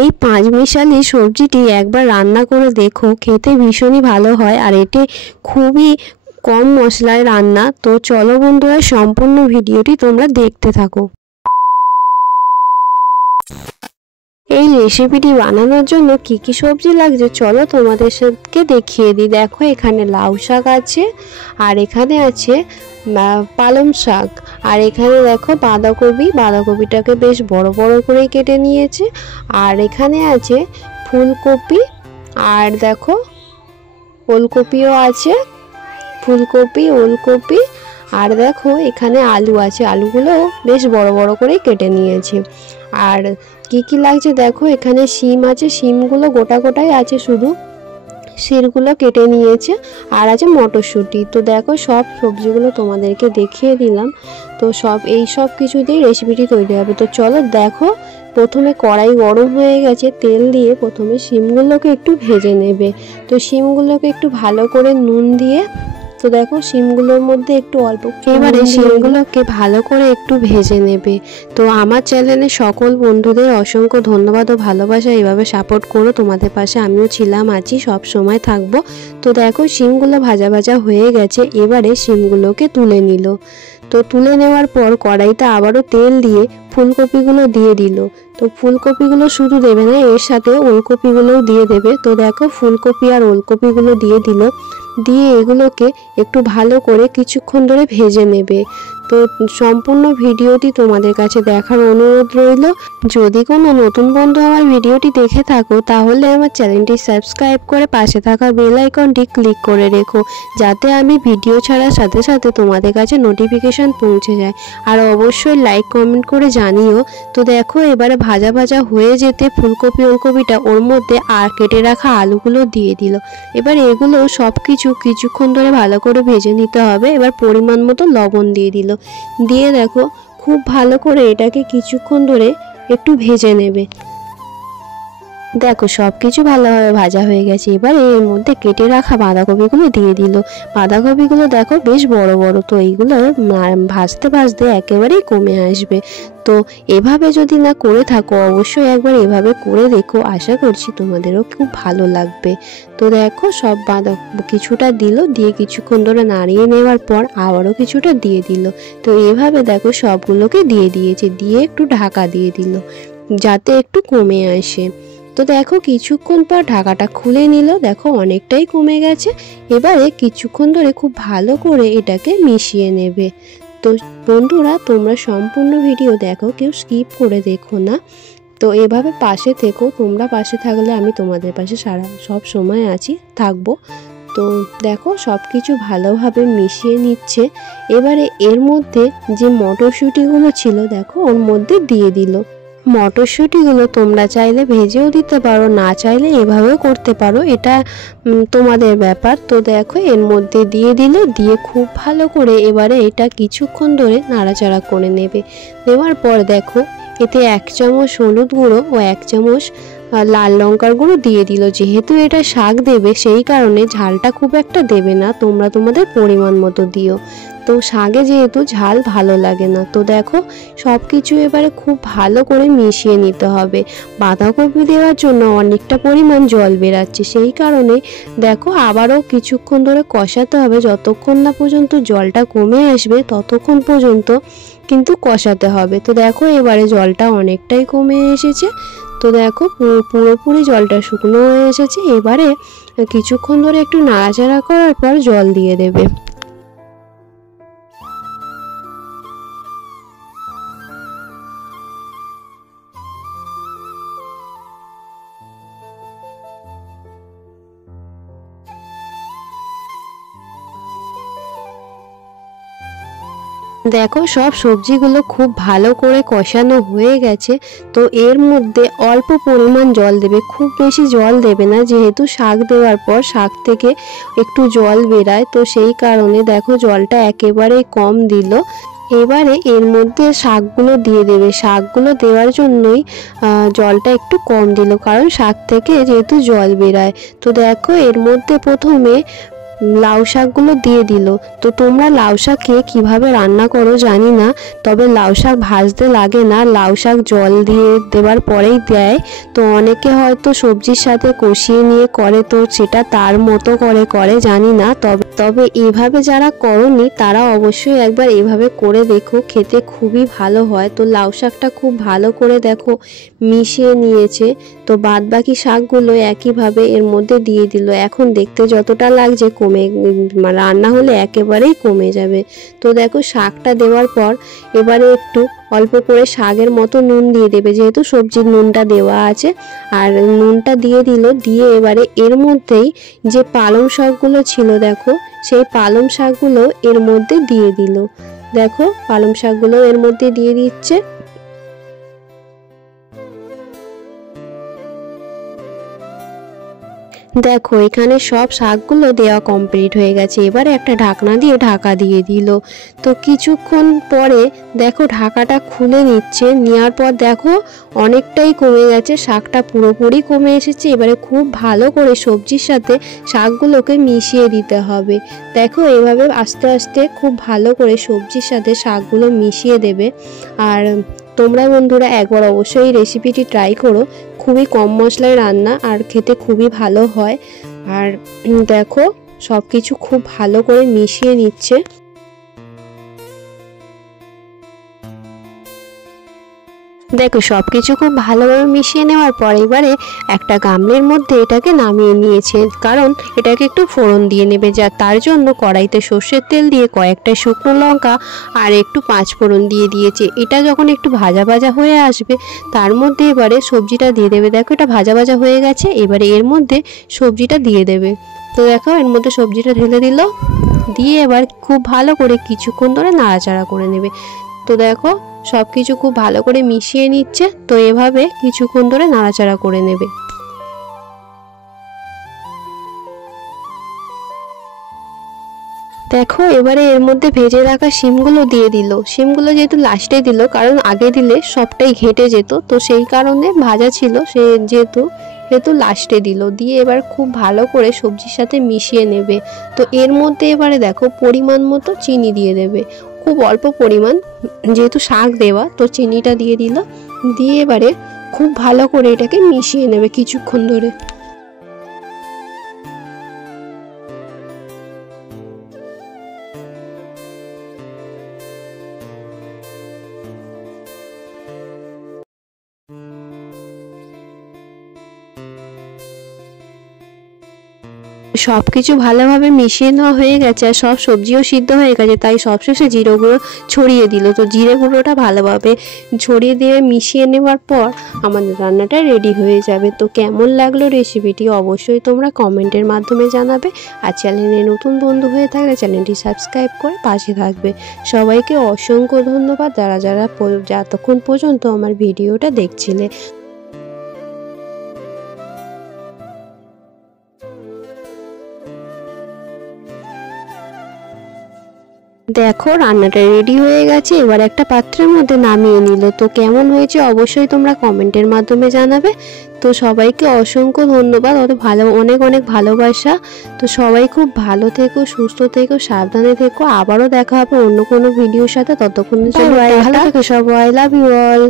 এই পাঁচমিশালি সবজিটি একবার রান্না করে দেখো, খেতে ভীষণই ভালো হয় আর এটি খুবই কম মশলায় রান্না। তো চলো বন্ধুরা, সম্পূর্ণ ভিডিওটি তোমরা দেখতে থাকো। এই রেসিপিটি বানানোর জন্য কি কি সবজি লাগছে চলো তোমাদেরকে দেখিয়ে দিই। দেখো এখানে লাউ শাক আছে, আর এখানে আছে পালং শাক, আর এখানে দেখো বাঁধাকপিটাকে বেশ বড় বড় করে কেটে নিয়েছে, আর এখানে আছে ফুলকপি, আর দেখো ওলকপিও আছে, ফুলকপি ওলকপি, আর দেখো এখানে আলু আছে, আলুগুলো বেশ বড় বড় করে কেটে নিয়েছে। আর কি কি লাগছে দেখো, এখানে শিম আছে, শিমগুলো গোটা গোটাই আছে, শুধু শিরগুলো কেটে নিয়েছে, আর আছে মটরশুঁটি। তো দেখো সব সবজিগুলো তোমাদেরকে দেখিয়ে দিলাম। তো এই সব কিছু দিয়ে রেসিপিটি তৈরি হবে। তো চলো দেখো, প্রথমে কড়াই গরম হয়ে গেছে, তেল দিয়ে প্রথমে শিমগুলোকে একটু ভেজে নেবে। তো শিমগুলোকে একটু ভালো করে নুন দিয়ে, তো দেখো শিমগুলোর মধ্যে একটু অল্প, এবারে শিমগুলোকে ভালো করে একটু ভেজে নেবে। তো আমার চ্যানেলে সকল বন্ধুদের অসংখ্য ধন্যবাদ ও ভালোবাসা, এভাবে সাপোর্ট করো, তোমাদের পাশে আমিও ছিলাম, আছি, সব সময় থাকবো। তো দেখো শিমগুলো ভাজা ভাজা হয়ে গেছে, এবারে শিমগুলোকে তুলে নিল। তো তুলে নেওয়ার পর কড়াইতে আবারও তেল দিয়ে ফুলকপিগুলো দিয়ে দিল। তো ফুলকপিগুলো শুধু দেবে না, এর সাথে ওলকপিগুলোও দিয়ে দেবে। তো দেখো ফুলকপি আর ওলকপিগুলো দিয়ে দিল, দিয়ে এগুলোকে একটু ভালো করে কিছুক্ষণ ধরে ভেজে নেবে। তো সম্পূর্ণ ভিডিওটি তোমাদের কাছে দেখার অনুরোধ রইল। যদি কোনো নতুন বন্ধু আমার ভিডিওটি দেখে থাকো, তাহলে আমার চ্যানেলটি সাবস্ক্রাইব করে পাশে থাকা বেল আইকনটি ক্লিক করে রেখো, যাতে আমি ভিডিও ছাড়ার সাথে সাথে তোমাদের কাছে নোটিফিকেশান পৌঁছে যায়। আর অবশ্যই লাইক কমেন্ট করে জানিও। তো দেখো এবারে ভাজা ভাজা হয়ে যেতে ফুলকপি ওলকপিটা ওর মধ্যে আর কেটে রাখা আলুগুলো দিয়ে দিল। এবার এগুলো সব কিছুক্ষণ ধরে ভালো করে ভেজে নিতে হবে। এবার পরিমাণ মতো লবণ দিয়ে দিল, দিয়ে দেখো খুব ভালো করে এটাকে কিছুক্ষণ ধরে একটু ভেজে নেবে। দেখো সব কিছু ভালোভাবে ভাজা হয়ে গেছে। এবারে এর মধ্যে কেটে রাখা বাঁধাকপিগুলো দিয়ে দিল। বাঁধাকপিগুলো দেখো বেশ বড় বড়, তো এইগুলো ভাজতে ভাজতে একেবারেই কমে আসবে। তো এভাবে যদি না করে থাকো, অবশ্যই একবার এভাবে করে দেখো, আশা করছি তোমাদেরও খুব ভালো লাগবে। তো দেখো সব কিছুটা দিল, দিয়ে কিছুক্ষণ ধরে নাড়িয়ে নেওয়ার পর আবারও কিছুটা দিয়ে দিল। তো এভাবে দেখো সবগুলোকে দিয়ে দিয়েছে, দিয়ে একটু ঢাকা দিয়ে দিল যাতে একটু কমে আসে। তো দেখো কিছুক্ষণ পর ঢাকাটা খুলে নিল, দেখো অনেকটাই কমে গেছে। এবারে কিছুক্ষণ ধরে খুব ভালো করে এটাকে মিশিয়ে নেবে। তো বন্ধুরা তোমরা সম্পূর্ণ ভিডিও দেখো, কেউ স্কিপ করে দেখো না। তো এভাবে পাশে থেকো, তোমরা পাশে থাকলে আমি তোমাদের পাশে সব সময় থাকবো। তো দেখো সব কিছু ভালোভাবে মিশিয়ে নিচ্ছে। এবারে এর মধ্যে যে মটরশুঁটিগুলো ছিল দেখো ওর মধ্যে দিয়ে দিল। মটরশুঁটিগুলো তোমরা চাইলে ভেজেও দিতে পারো, না চাইলে এভাবেও করতে পারো, এটা তোমাদের ব্যাপার। তো দেখো এর মধ্যে দিয়ে দিল, দিয়ে খুব ভালো করে এবারে এটা কিছুক্ষণ ধরে নাড়াচাড়া করে নেবে। নেওয়ার পর দেখো এতে 1 চামচ হলুদ গুঁড়ো ও 1 চামচ লাল লঙ্কার গুঁড়ো দিয়ে দিল। যেহেতু এটা শাক দেবে সেই কারণে ঝালটা খুব একটা দেবে না, তোমরা তোমাদের পরিমাণ মতো দিও। তো শাকে যেহেতু ঝাল ভালো লাগে না। তো দেখো সব কিছু এবারে খুব ভালো করে মিশিয়ে নিতে হবে। বাঁধাকপি দেওয়ার জন্য অনেকটা পরিমাণ জল বেরাচ্ছে, সেই কারণে দেখো আবারও কিছুক্ষণ ধরে কষাতে হবে, যতক্ষণ না পর্যন্ত জলটা কমে আসবে ততক্ষণ পর্যন্ত কিন্তু কষাতে হবে। তো দেখো এবারে জলটা অনেকটাই কমে এসেছে। তো দেখো পুরোপুরি জলটা শুকনো হয়ে এসেছে। এবারে কিছুক্ষণ ধরে একটু নাড়াচাড়া করার পর জল দিয়ে দেবে। দেখো সব সবজিগুলো খুব ভালো করে কষানো হয়ে গেছে। তো এর মধ্যে অল্প পরিমাণ জল দেবে, খুব বেশি জল দেবে না, যেহেতু শাক দেওয়ার পর শাক থেকে একটু জল বেরায়, তো সেই কারণে দেখো জলটা একেবারেই কম দিল। এবারে এর মধ্যে শাকগুলো দিয়ে দেবে। শাকগুলো দেওয়ার জন্যই জলটা একটু কম দিল, কারণ শাক থেকে যেহেতু জল বেরায়। তো দেখো এর মধ্যে প্রথমে লাউ শাকগুলো দিয়ে দিল। তো তোমরা লাউ শাক কে কীভাবে রান্না করো জানি না, তবে লাউ শাক ভাজতে লাগে না, লাউ শাক জল দিয়ে দেওয়ার পরেই দেয়। তো অনেকে হয়তো সবজির সাথে কষিয়ে নিয়ে করে, তো সেটা তার মতো করে জানি না। তবে এভাবে যারা করনি তারা অবশ্যই একবার এভাবে করে দেখো, খেতে খুবই ভালো হয়। তো লাউ শাকটা খুব ভালো করে দেখো মিশিয়ে নিয়েছে। তো বাদ বাকি শাকগুলো একইভাবে এর মধ্যে দিয়ে দিল। এখন দেখতে যতটা লাগছে রান্না হলে একেবারেই কমে যাবে। তো দেখো শাকটা দেওয়ার পর এবারে একটু অল্প করে শাকের মতো নুন দিয়ে দেবে, যেহেতু সবজির নুনটা দেওয়া আছে। আর নুনটা দিয়ে দিল, দিয়ে এবারে এর মধ্যেই যে পালং শাকগুলো ছিল দেখো, সেই পালং শাকগুলো এর মধ্যে দিয়ে দিল। দেখো পালং শাকগুলো এর মধ্যে দিয়ে দিচ্ছে। দেখো এখানে সব শাকগুলো দেওয়া কমপ্লিট হয়ে গেছে। এবারে একটা ঢাকনা দিয়ে ঢাকা দিয়ে দিল। তো কিছুক্ষণ পরে দেখো ঢাকাটা খুলে নিচ্ছে, নেওয়ার পর দেখো অনেকটাই কমে গেছে, শাকটা পুরোপুরি কমে এসেছে। এবারে খুব ভালো করে সবজির সাথে শাকগুলোকে মিশিয়ে দিতে হবে। দেখো এভাবে আস্তে আস্তে খুব ভালো করে সবজির সাথে শাকগুলো মিশিয়ে দেবে। আর তোমরা বন্ধুরা একবার অবশ্যই রেসিপিটি ট্রাই করো, খুবই কম মশলায় রান্না আর খেতে খুবই ভালো হয়। আর দেখো সব কিছু খুব ভালো করে মিশিয়ে নিচ্ছে। দেখো সব কিছু খুব ভালোভাবে মিশিয়ে নেওয়ার পর এবারে একটা গামলের মধ্যে এটাকে নামিয়ে নিয়েছে, কারণ এটাকে একটু ফোড়ন দিয়ে নেবে। তার জন্য কড়াইতে সর্ষের তেল দিয়ে কয়েকটা শুকনো লঙ্কা আর একটু পাঁচফোড়ন দিয়ে দিয়েছে। এটা যখন একটু ভাজা ভাজা হয়ে আসবে তার মধ্যে এবারে সবজিটা দিয়ে দেবে। দেখো এটা ভাজা ভাজা হয়ে গেছে, এবারে এর মধ্যে সবজিটা দিয়ে দেবে। তো দেখো এর মধ্যে সবজিটা ঢেলে দিল, দিয়ে এবার খুব ভালো করে কিছুক্ষণ ধরে নাড়াচাড়া করে নেবে। তো দেখো সব কিছু খুব ভালো করে মিশিয়ে নিচ্ছে। তো এভাবে কিছুক্ষণ ধরে নাড়াচাড়া করে নেবে। দেখো এবারে এর মধ্যে ভেজে রাখা শিমগুলো দিয়ে দিল। শিমগুলো যেহেতু লাস্টে দিল, কারণ আগে দিলে সবটাই ঘেটে যেত, তো সেই কারণে ভাজা ছিল সে যেহেতু লাস্টে দিল। দিয়ে এবার খুব ভালো করে সবজির সাথে মিশিয়ে নেবে। তো এর মধ্যে এবারে দেখো পরিমাণ মতো চিনি দিয়ে দেবে, খুব অল্প পরিমাণ, যেহেতু শাক দেওয়া, তো চিনিটা দিয়ে দিল। দিয়ে এবারে খুব ভালো করে এটাকে মিশিয়ে নেবে কিছুক্ষণ ধরে। সব কিছু ভালোভাবে মিশিয়ে নেওয়া হয়ে গেছে আর সব সবজিও সিদ্ধ হয়ে গেছে, তাই সবশেষে জিরে গুঁড়ো ছড়িয়ে দিল। তো জিরে গুঁড়োটা ভালোভাবে ছড়িয়ে দিয়ে মিশিয়ে নেওয়ার পর আমাদের রান্নাটা রেডি হয়ে যাবে। তো কেমন লাগলো রেসিপিটি অবশ্যই তোমরা কমেন্টের মাধ্যমে জানাবে। আর চ্যানেলে নতুন বন্ধু হয়ে থাকলে চ্যানেলটি সাবস্ক্রাইব করে পাশে থাকবে। সবাইকে অসংখ্য ধন্যবাদ যারা যতক্ষণ পর্যন্ত আমার ভিডিওটা দেখছিলে। দেখো রান্নাটা রেডি হয়ে গেছে, এবার একটা পাত্রের মধ্যে নামিয়ে নিল। তো কেমন হয়েছে অবশ্যই তোমরা কমেন্টের মাধ্যমে জানাবে। তো সবাইকে অসংখ্য ধন্যবাদ, অনেক অনেক ভালোবাসা। তো সবাই খুব ভালো থেকো, সুস্থ থেকো, সাবধানে থেকো। আবারও দেখা হবে অন্য কোনো ভিডিওর সাথে। ততক্ষণ ভালো থেকো সবাই। Love you all.